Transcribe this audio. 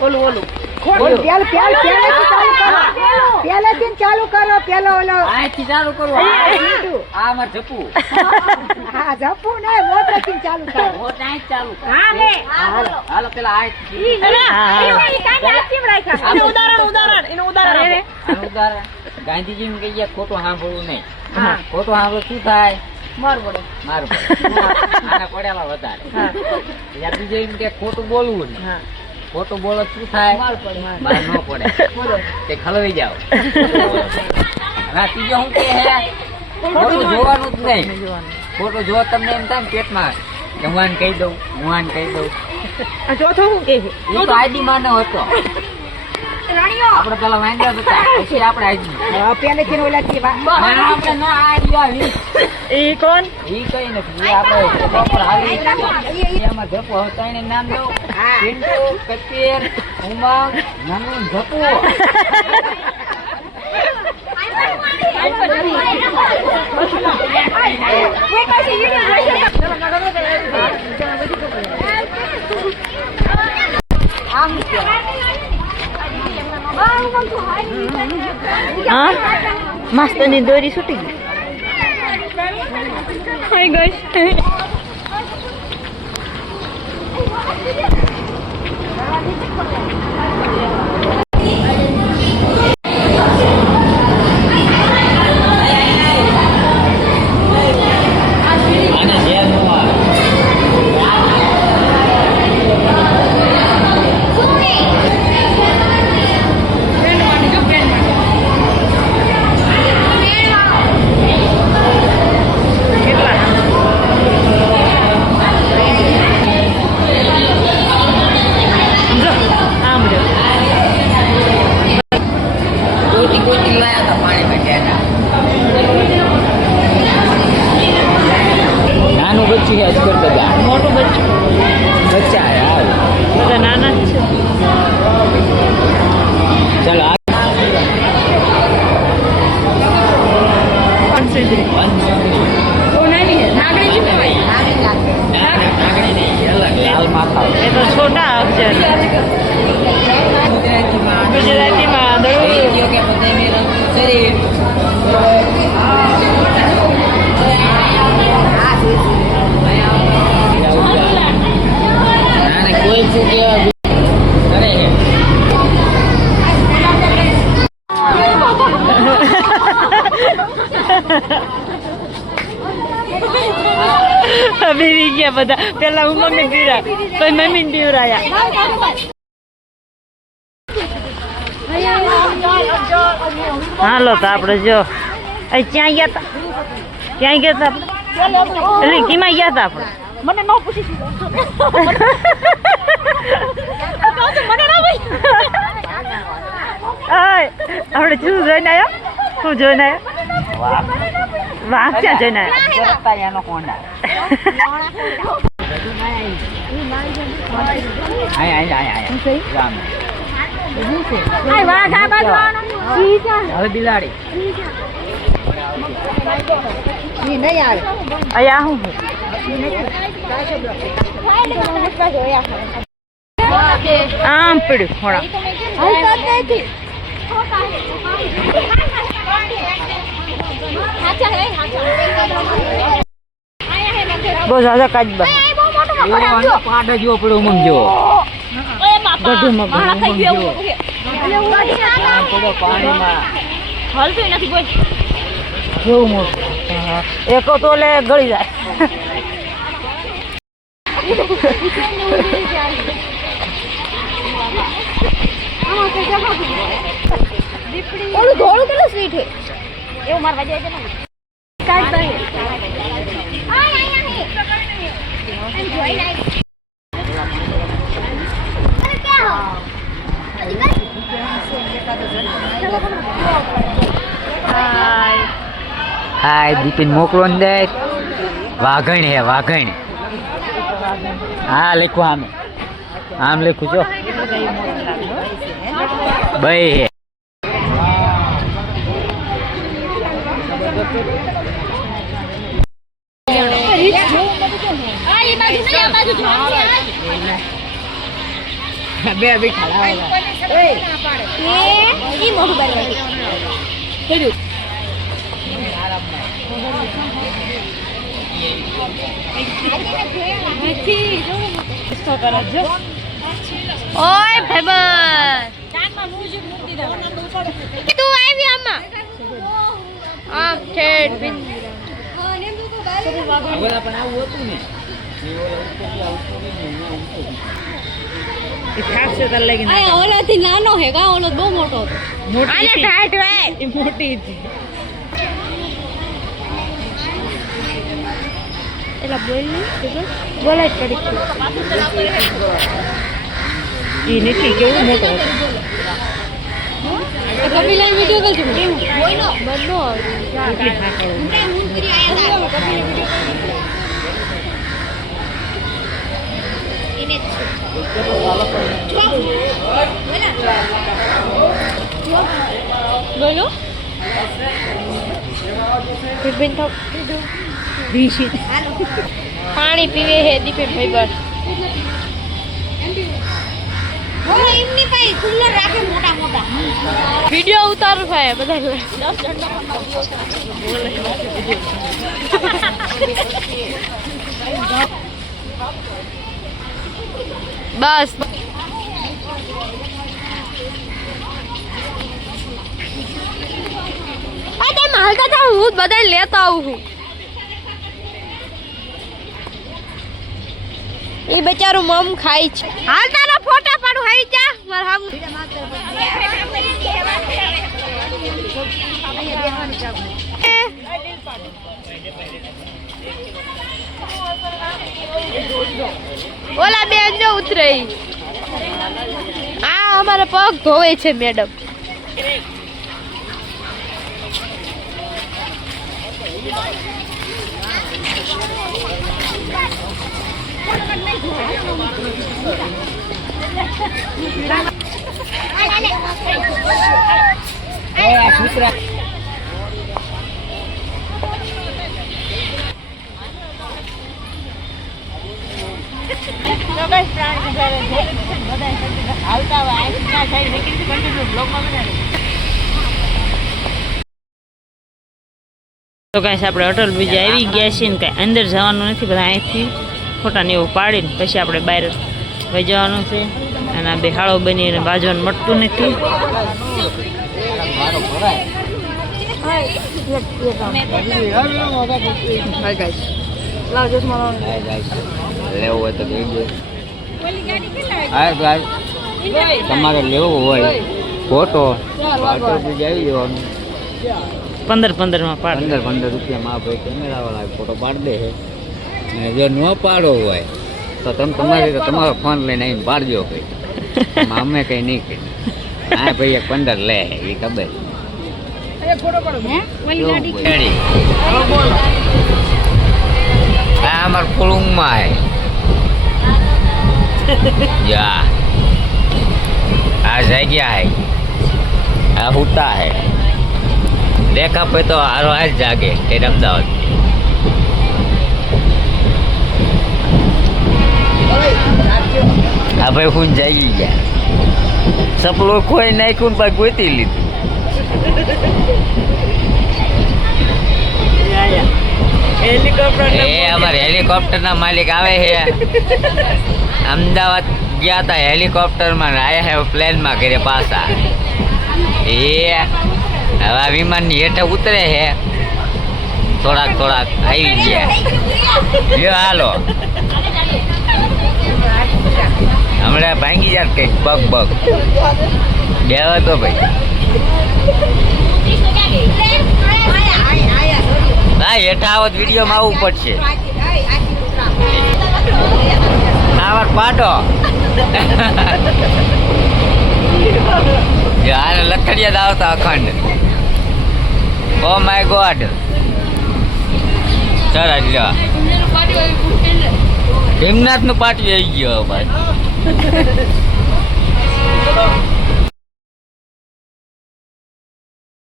ઓલું ઓલું પહેલેથી ચાલુ કરો. પેલો ઓલો આથી ચાલુ કરો. આ માર જપુ. હા જપુ ને મોટેથી ચાલુ કરો. મોટ આઈ ચાલુ. હા લે હાલો પેલા આ ઉદાહરણ ગાંધીજી ને કહીએ ખોટું સાંભળવું નહીં. ખોટું સાંભળવું શું થાય? માર પડે. આને પડેલા વધારે. બીજું એમ કે ખોટું બોલવું નહીં. ખોટું બોલો શું થાય? માર ન પડે. તે ખલવી જાવ. ત્રીજો શું કે ખોટું જોવાનું જ નહીં. ખોટું જો તમને એમ થાય ને પેટમાં કે હું આને કહી દઉં, હું આને કહી દઉં. ચોથો શું કે એ તો આદિ માનો હતો. આપડે પેલા વાંગ્યા હતા પછી આપડે પહેલેથી ઓલાથી આપણે ના આવી. એ કોણ? ઈ કઈ નથી. આપણે એમાં જપો હતા એને નામ દો. પિન્ટુ, કચેર, ઉમંગ, નાનું જપો. માસ્તરની દોરી છૂટી ગઈ. નાનું બચ્ચું છે મોટું બચ્ચું બચ્ચા બધા નાના જ છે. ચાલો એ તો છોટા અક્ષર ગુજરાતીમાં કોઈ શું કેવા બેબી ગયા બધા. પેલા ઉમંગ ને પીવરા પછી મમ્મી ને પીવરાયા. હાલો તો આપડે જો ક્યાં ગયા તા? ક્યાં ગયા તા આપણે? એટલે કીમાં ગયા તા આપણે? મને ન પૂછી આપણે શું જોઈને આવ્યા? શું જોઈને આવ્યા? વાહ ક્યાં જોઈને આવ્યા? કોંડા બિલાડી અહીંયા શું આમ પડ્યું થોડા બહુ જ્યાદા કાચબા પાડા જેવો પડ્યો ઉમંગ જેવો ગઢુમાં પાણીમાં કેવું મોટું એકો તો લે ગળી જાય. ઓલું ધોળું કેટલું સ્વીટ છે એવું મારવા જાય છે ને કાઢ દે હાય દીપિન મોકલો ને દે. વાઘણ હે વાઘણ. હા લખું આમ આમ લખું છો ભાઈ હે. બે બીઠા ઈ મોઢું બહાર કાઢ્યું. ઓય ભાઈબંધ તું આવી આમાં આમ ઠેઠ પણ આવું હતું ને ઓલાથી નાનો હે કા ઓલો બહુ મોટો હતો. આને ઠાઠ વે મોટી એલા બોલાય પડી એ નથી કેવું મોટો હતો. કપિલા વિડિયો કલ છે બોયનો બદલો કેટલી ફાકડો. બોલો દીપેન તો પાણી પીવે હે દીપેન ભાઈ બસ એમની પાસે કુલર રાખે મોટા મોટા વિડિયો ઉતારો ભાઈ બધા 10 બસ હાલતા તા હું બધા લેતા આવું છું. એ બચારું મમ ખાય છે. હાલતાના ફોટા પાડું આવી જા માર હામ ઓલા બેન જો ઉતરે આ અમારા પગ ધોવે છે મેડમ. તો કાંઈ આપણે અટલ બ્રિજ આવી ગયા છીએ ને કાંઈ અંદર જવાનું નથી. બધા અહીંથી ફોટાને એવું પાડીને પછી આપણે બહાર વહી જવાનું છે. અને આ બે હાળો બનીને બાજવાનું મળતું નથી. તમારે લેવો હોય ફોટો આવી જવાનું 15-15 પાડ 15 રૂપિયામાં ભાઈ કેમેરા વાળા ફોટો પાડી દે છે. અને જો ન પાડો હોય તો તમે તમારો ફોન લઈને આવીને પાડજો ભાઈ. અમે કઈ નહીં કહી હા ભાઈ 15 લે એ ખબર હા અમાર પુલુંગમાં યા આ જગ્યા હે આ હોતા હે देखा पे तो हर आज जाके फिर अहमदाबाद हाँ भाई खून जाएगी क्या सब लोग कोई नहीं खून पर कोई ली थी हमारे हेलीकॉप्टर ना मालिक आवे है अहमदाबाद गया था हेलीकॉप्टर में आया है प्लेन में घरे पास आ હવે આ વિમાનની હેઠે ઉતરે છે થોડાક આવી ગયા લ્યો હાલો હમણાં ભાંગી જાત કંઈક પગ બેવા તો ભાઈ હા હેઠા આવો વિડીયોમાં આવવું પડશે આવાર પાડો યાર લખડિયા આવતા અખંડ ઓ માય ગોડ સર લ્યો ભીમનાથ નું પાટિયું આવી ગયો ભાઈ